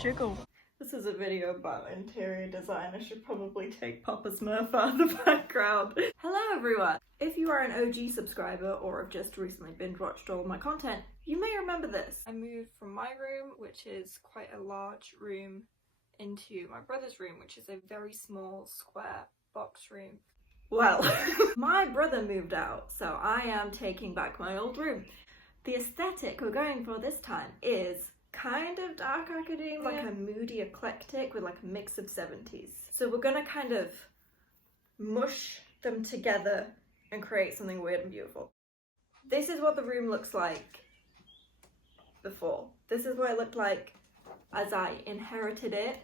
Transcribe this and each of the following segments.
jiggle. This is a video about interior design. I should probably take Papa Smurf out of the background. Hello everyone! If you are an OG subscriber or have just recently binge watched all of my content, you may remember this. I moved from my room, which is quite a large room, into my brother's room, which is a very small square box room. Well, my brother moved out, so I am taking back my old room. The aesthetic we're going for this time is kind of dark academia, like a moody eclectic with like a mix of 70s. So we're gonna kind of mush them together and create something weird and beautiful. This is what the room looks like before. This is what it looked like as I inherited it.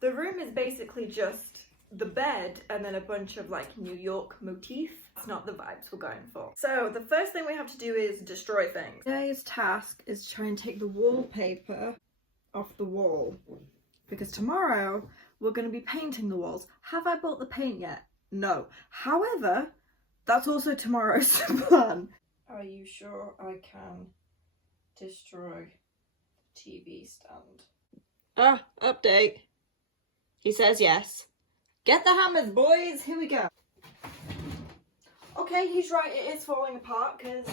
The room is basically just the bed and then a bunch of like New York motif. It's not the vibes we're going for. So the first thing we have to do is destroy things. Today's task is to try and take the wallpaper off the wall, because tomorrow we're going to be painting the walls. Have I bought the paint yet? No. However, that's also tomorrow's plan. Are you sure I can destroy TV stand? Update. He says yes. Get the hammers, boys! Here we go. Okay, he's right, it is falling apart, because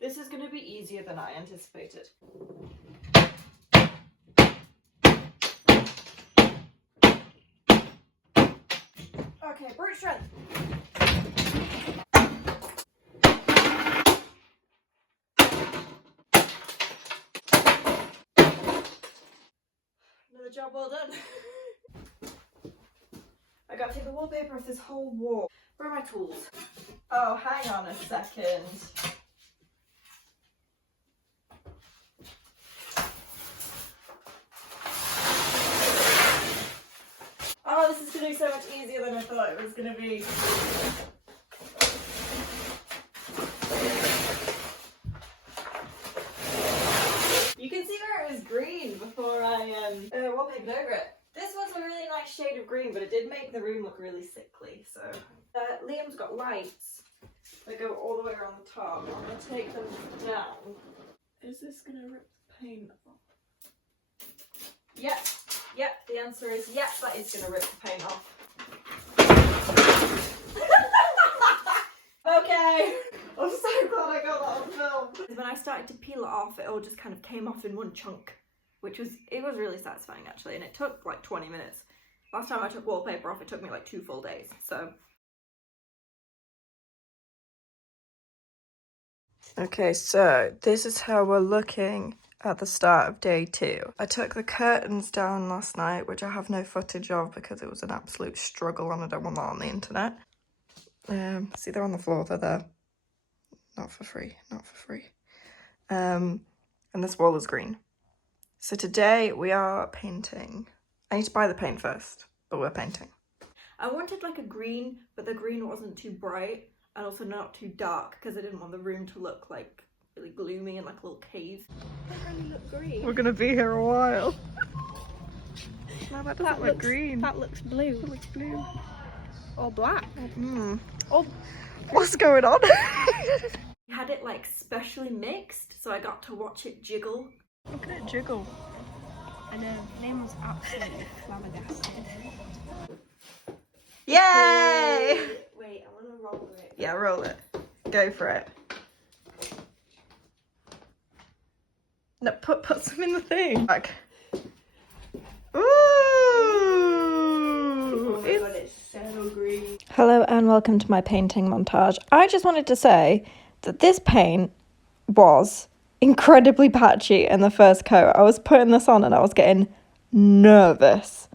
this is going to be easier than I anticipated. Okay, brute strength. Another job well done. I gotta take the wallpaper off this whole wall. Where are my tools? Oh, hang on a second. Oh, this is gonna be so much easier than I thought it was gonna be. You can see where it was green before I wallpapered over it. This was a really nice shade of green, but it did make the room look really sickly, so. Liam's got lights that go all the way around the top. I'm going to take them down. Is this going to rip the paint off? Yep, the answer is yes, that is going to rip the paint off. Okay, I'm so glad I got that on film. When I started to peel it off, it all just kind of came off in one chunk. It was really satisfying actually, and it took like 20 minutes. Last time I took wallpaper off, it took me like 2 full days, so. Okay, so this is how we're looking at the start of day 2. I took the curtains down last night, which I have no footage of because it was an absolute struggle and I don't want that on the internet. See, they're on the floor, they're there. Not for free. And this wall is green. So today we are painting. I need to buy the paint first, but we're painting. I wanted like a green, but the green wasn't too bright and also not too dark because I didn't want the room to look like really gloomy and like a little cave. It doesn't really look green. We're gonna be here a while. No, that doesn't look green. That looks blue. That looks blue. Or black. Oh, what's going on? I had it like specially mixed, so I got to watch it jiggle. Look at it jiggle. I know, Liam was absolutely flabbergasted. Yay! Wait, I want to roll it. Yeah, roll it. Go for it. No, put some in the thing. Back. Ooh! Oh my god, it's so green. Hello and welcome to my painting montage. I just wanted to say that this paint was incredibly patchy in the first coat. I was putting this on and I was getting nervous.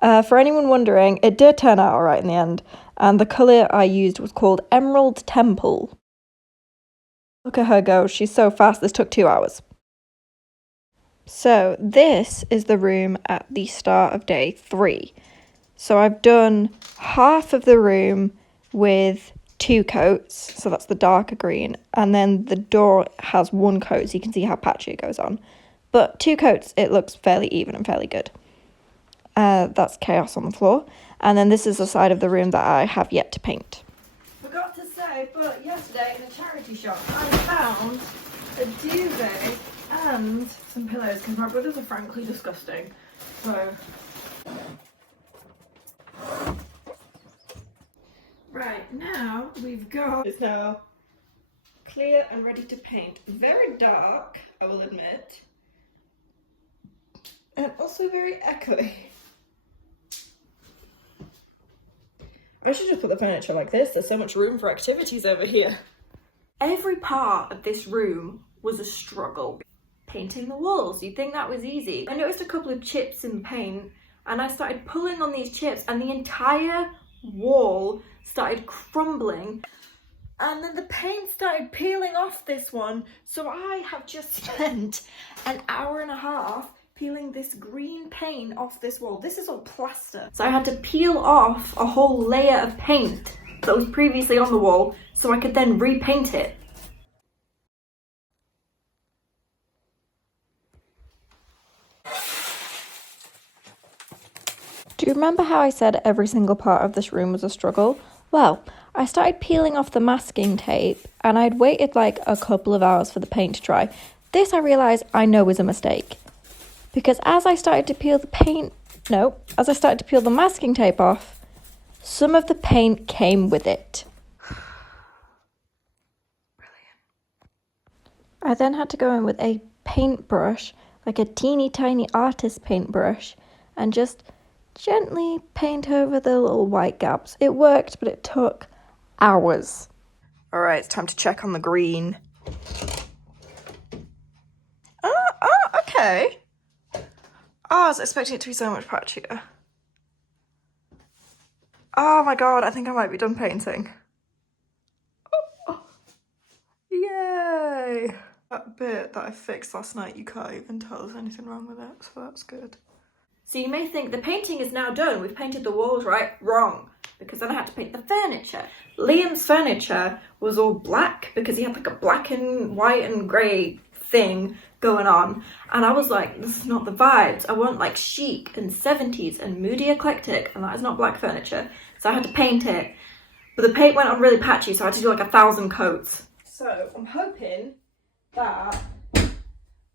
For anyone wondering, it did turn out alright in the end, and the colour I used was called Emerald Temple. Look at her go, she's so fast, this took 2 hours. So this is the room at the start of day 3. So I've done half of the room with 2 coats, so that's the darker green, and then the door has 1 coat, so you can see how patchy it goes on. But 2 coats, it looks fairly even and fairly good. That's chaos on the floor. And then this is the side of the room that I have yet to paint. Forgot to say, but yesterday in a charity shop, I found a duvet and some pillows because my brothers are frankly disgusting. So right now we've got, it's now clear and ready to paint. Very dark, I will admit, and also very echoey. I should just put the furniture like this. There's so much room for activities over here. Every part of this room was a struggle. Painting the walls, you'd think that was easy. I noticed a couple of chips in the paint and I started pulling on these chips and the entire wall started crumbling. And then the paint started peeling off this one. So I have just spent an hour and a half peeling this green paint off this wall. This is all plaster. So I had to peel off a whole layer of paint that was previously on the wall so I could then repaint it. Do you remember how I said every single part of this room was a struggle? Well, I started peeling off the masking tape and I'd waited like a couple of hours for the paint to dry. This I realised I know was a mistake. Because as I started to peel the masking tape off, some of the paint came with it. Brilliant. I then had to go in with a paintbrush, like a teeny tiny artist paintbrush, and just gently paint over the little white gaps. It worked, but it took hours. All right, it's time to check on the green. Okay. Oh, I was expecting it to be so much patchier. Oh my god, I think I might be done painting. Oh. Yay! That bit that I fixed last night, you can't even tell there's anything wrong with it, so that's good. So you may think the painting is now done, we've painted the walls, right? Wrong, because then I had to paint the furniture. Liam's furniture was all black because he had like a black and white and grey thing going on, and I was like, this is not the vibes. I want like chic and 70s and moody eclectic, and that is not black furniture. So I had to paint it, but the paint went on really patchy, so I had to do like 1,000 coats. So I'm hoping that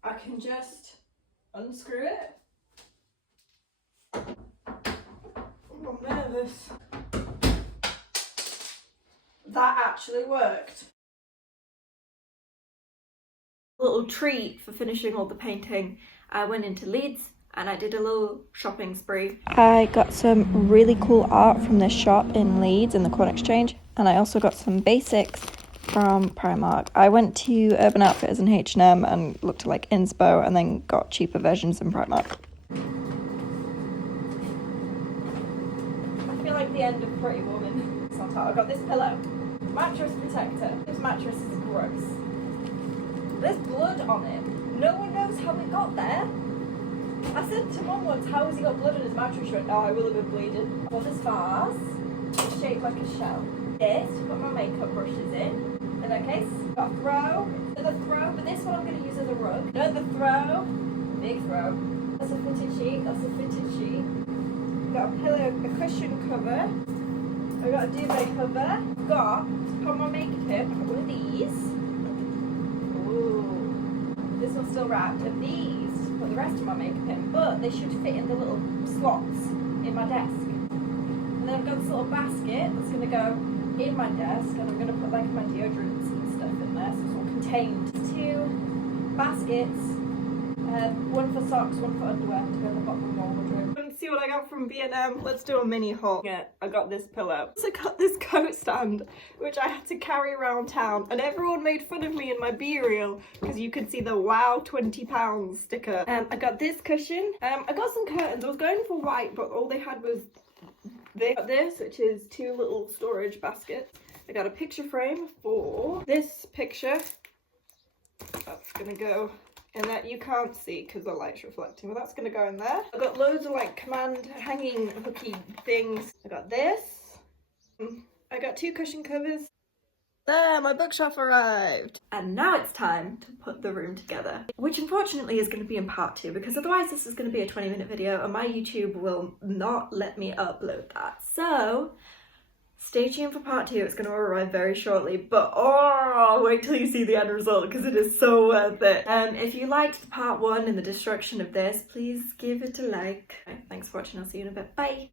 I can just unscrew it. Oh, I'm nervous. That actually worked. Little treat for finishing all the painting. I went into Leeds and I did a little shopping spree. I got some really cool art from this shop in Leeds in the Corn Exchange, and I also got some basics from Primark. I went to Urban Outfitters and H&M and looked at like Inspo and then got cheaper versions in Primark. I feel like the end of Pretty Woman. It's on top. I got this pillow. Mattress protector. This mattress is gross. There's blood on it. No one knows how it got there. I said to Mum once, how has he got blood on his mattress? She went, oh, I will have been bleeding. I got this vase. It's shaped like a shell. This, to put my makeup brushes in. In that case, got a throw. Another throw, but this one I'm going to use as a rug. Another throw. Big throw. That's a fitted sheet. That's a fitted sheet. Got a pillow, a cushion cover. I got a duvet cover. Got, to put my makeup in, I got one of these. Ooh. This one's still wrapped. And these, to put the rest of my makeup in, but they should fit in the little slots in my desk. And then I've got this little basket that's going to go in my desk, and I'm going to put like my deodorants and stuff in there, so it's all contained. 2 baskets, one for socks, one for underwear to go in the bottom of my wardrobe. Let's see what I got from B&M. Let's do a mini haul. Yeah, I got this pillow. So I got this coat stand, which I had to carry around town, and everyone made fun of me in my B-reel because you could see the wow £20 sticker. I got this cushion. I got some curtains. I was going for white, but all they had was this, which is 2 little storage baskets. I got a picture frame for this picture. That's gonna go in that. You can't see because the light's reflecting, but that's gonna go in there. I got loads of like command hanging hooky things. I got this. I got 2 cushion covers. There, my bookshelf arrived. And now it's time to put the room together, which unfortunately is going to be in part 2 because otherwise this is going to be a 20-minute video and my YouTube will not let me upload that. So Stay tuned for part 2, it's going to arrive very shortly, but oh, wait till you see the end result because it is so worth it. If you liked part 1 and the destruction of this, please give it a like. Thanks for watching, I'll see you in a bit, bye!